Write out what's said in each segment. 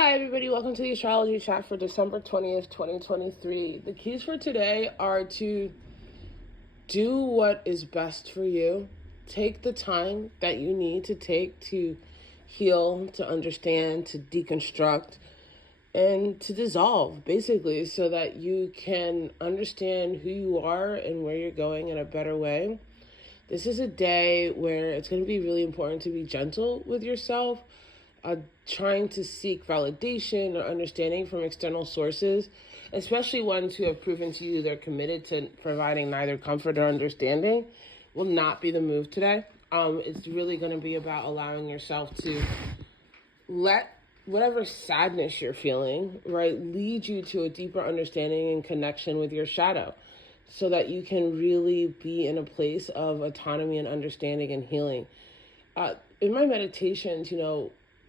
Hi everybody, welcome to the astrology chat for December 20th, 2023. The keys for today are to do what is best for you. Take the time that you need to take to heal, to understand, to deconstruct, and to dissolve, basically, so that you can understand who you are and where you're going in a better way. This is a day where it's going to be really important to be gentle with yourself, trying to seek validation or understanding from external sources, especially ones who have proven to you they're committed to providing neither comfort or understanding, will not be the move today. It's really going to be about allowing yourself to let whatever sadness you're feeling, right, lead you to a deeper understanding and connection with your shadow, so that you can really be in a place of autonomy and understanding and healing. In my meditations,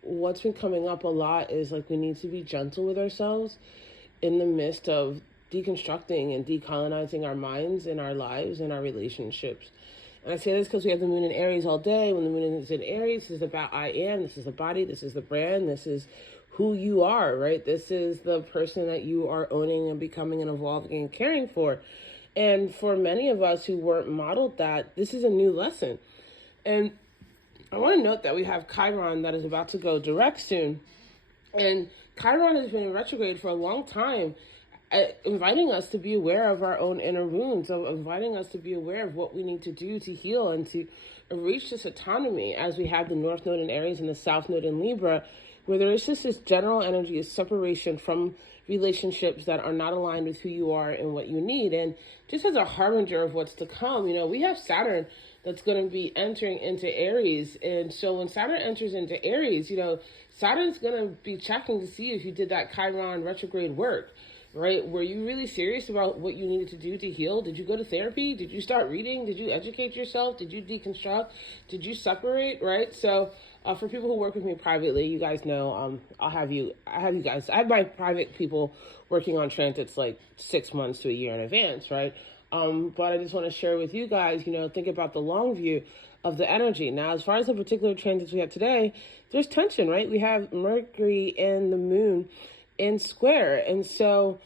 what's been coming up a lot is like we need to be gentle with ourselves in the midst of deconstructing and decolonizing our minds and our lives and our relationships. And I say this because we have the moon in Aries all day. When the moon is in Aries, this is about I am. This is the body. This is the brand. This is who you are, right? This is the person that you are owning and becoming and evolving and caring for. And for many of us who weren't modeled that, this is a new lesson. And I want to note that we have Chiron that is about to go direct soon. And Chiron has been in retrograde for a long time, inviting us to be aware of our own inner wounds, of inviting us to be aware of what we need to do to heal and to reach this autonomy, as we have the North Node in Aries and the South Node in Libra, where there is just this general energy of separation from relationships that are not aligned with who you are and what you need. And just as a harbinger of what's to come, we have Saturn that's going to be entering into Aries. And so when Saturn enters into Aries, Saturn's going to be checking to see if you did that Chiron retrograde work, right? Were you really serious about what you needed to do to heal? Did you go to therapy? Did you start reading? Did you educate yourself? Did you deconstruct? Did you separate, right? So for people who work with me privately, you guys know, I have my private people working on transits like 6 months to a year in advance, right? But I just want to share with you guys, think about the long view of the energy. Now, as far as the particular transits we have today, there's tension, right? We have Mercury and the moon in square. And so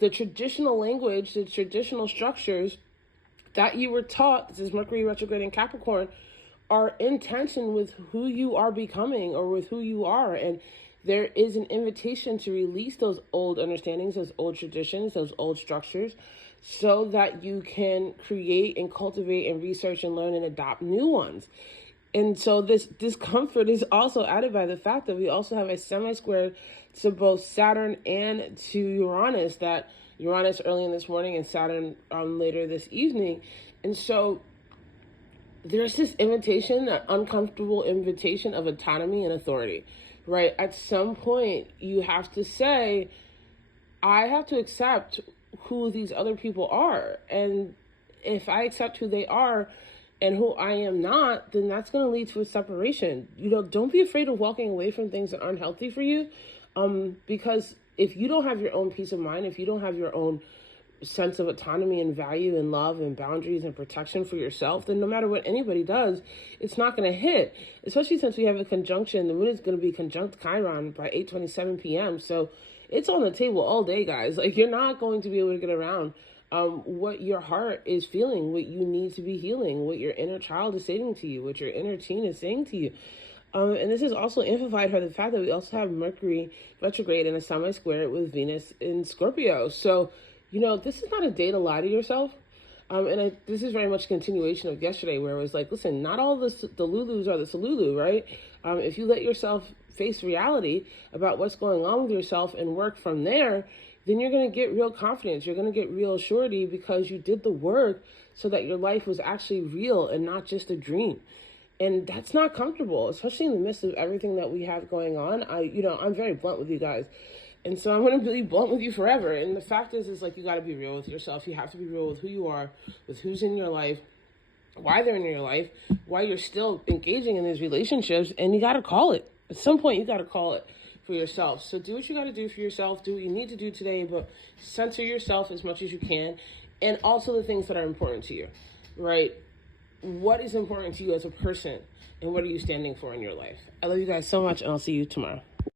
the traditional language, the traditional structures that you were taught, this is Mercury retrograde in Capricorn, are in tension with who you are becoming or with who you are. And there is an invitation to release those old understandings, those old traditions, those old structures, so that you can create and cultivate and research and learn and adopt new ones. And so this discomfort is also added by the fact that we also have a semi-square to both Saturn and to Uranus, that Uranus early in this morning and Saturn later this evening. And so there's this invitation, that uncomfortable invitation of autonomy and authority, right? At some point, you have to say, I have to accept who these other people are. And if I accept who they are and who I am not, then that's going to lead to a separation. Don't be afraid of walking away from things that aren't healthy for you. Because if you don't have your own peace of mind, if you don't have your own sense of autonomy and value and love and boundaries and protection for yourself, then no matter what anybody does, it's not going to hit. Especially since we have a conjunction. The moon is going to be conjunct Chiron by 8:27 p.m. So it's on the table all day, guys. Like, you're not going to be able to get around what your heart is feeling, what you need to be healing, what your inner child is saying to you, what your inner teen is saying to you. And this is also amplified by the fact that we also have Mercury retrograde in a semi-square with Venus in Scorpio. So, this is not a day to lie to yourself. This is very much a continuation of yesterday, where it was like, listen, not all the Lulus are the Salulu, right? If you let yourself face reality about what's going on with yourself and work from there, then you're going to get real confidence. You're going to get real surety because you did the work so that your life was actually real and not just a dream. And that's not comfortable, especially in the midst of everything that we have going on. I'm very blunt with you guys. And so I'm going to be blunt with you forever. And the fact is like, you got to be real with yourself. You have to be real with who you are, with who's in your life, why they're in your life, why you're still engaging in these relationships. And you got to call it. At some point, you got to call it for yourself. So do what you got to do for yourself. Do what you need to do today, but censor yourself as much as you can. And also the things that are important to you, right? What is important to you as a person, and what are you standing for in your life? I love you guys so much, and I'll see you tomorrow.